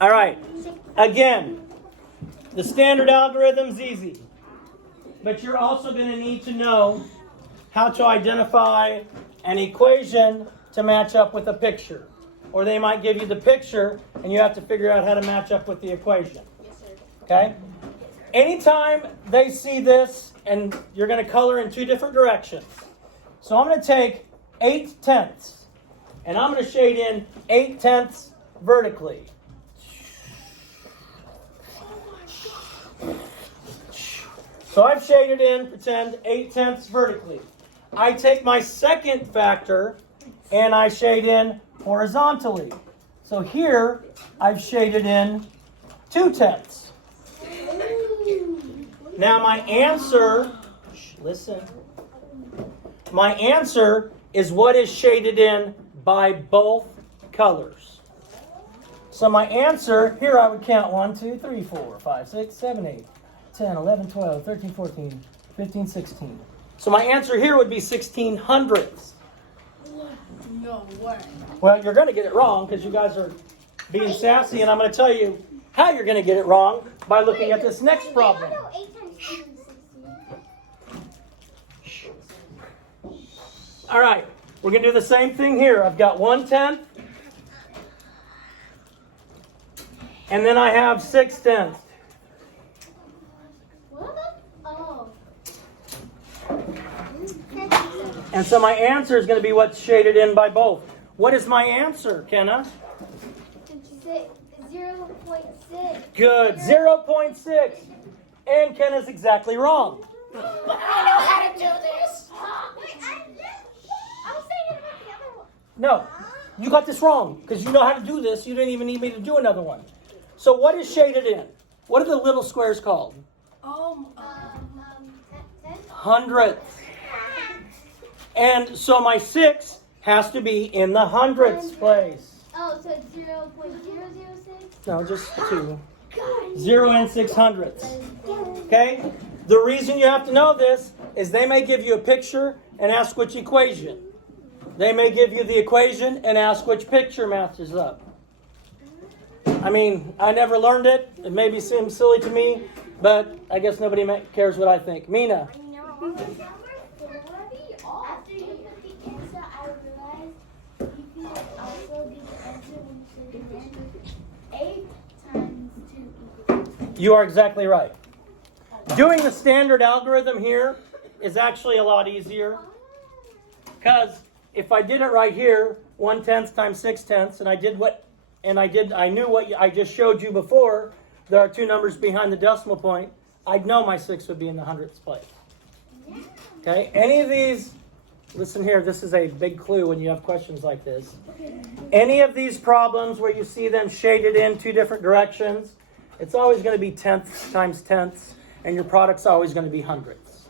All right. Again, the standard algorithm's easy. But you're also going to need to know how to identify an equation to match up with a picture. Or they might give you the picture and you have to figure out how to match up with the equation. Okay? Anytime they see this, and you're going to color in two different directions. So I'm going to take 8/10 and I'm going to shade in 8/10 vertically. So I've shaded in, pretend, 8/10 vertically. I take my second factor and I shade in horizontally. So here I've shaded in 2/10. Now my answer, listen, my answer is what is shaded in by both colors. So my answer, here I would count 1, 2, 3, 4, 5, 6, 7, 8, 10, 11, 12, 13, 14, 15, 16. So my answer here would be 1600ths. No way. Well, you're going to get it wrong because you guys are being sassy, and I'm going to tell you how you're going to get it wrong by looking at this next problem. All right, we're going to do the same thing here. I've got 1/10, and then I have 6/10. And so my answer is going to be what's shaded in by both. What is my answer, Kenna? 0.6. Good, 0.6. And Kenna's exactly wrong. But I know how to do this. I was saying it about the other one. No, you got this wrong because you know how to do this. You didn't even need me to do another one. So what is shaded in? What are the little squares called? Hundredths. And so my 6 has to be in the hundredths place. Oh, so it's 0.006? No, just 2. 0 and 600ths. Okay? The reason you have to know this is they may give you a picture and ask which equation. They may give you the equation and ask which picture matches up. I mean, I never learned it. It may seem silly to me, but I guess nobody cares what I think. Mina. After you put the answer, I realized you could also get the answer when you said 8 times 2 equals. You are exactly right. Doing the standard algorithm here is actually a lot easier. Because if I did it right here, 1/10 times 6/10, and I knew what I just showed you before, there are 2 numbers behind the decimal point, I'd know my 6 would be in the hundredths place. Okay, any of these, listen here, this is a big clue when you have questions like this. Any of these problems where you see them shaded in 2 different directions, it's always going to be 10ths times 10ths, and your product's always going to be hundredths.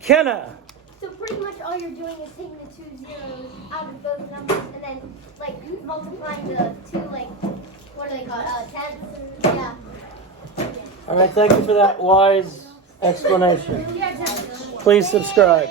Kenna. So pretty much all you're doing is taking the 2 zeros out of both numbers and then multiplying the 2 what are they called? Tenths. Yeah. All right, thank you for that wise explanation. Please subscribe.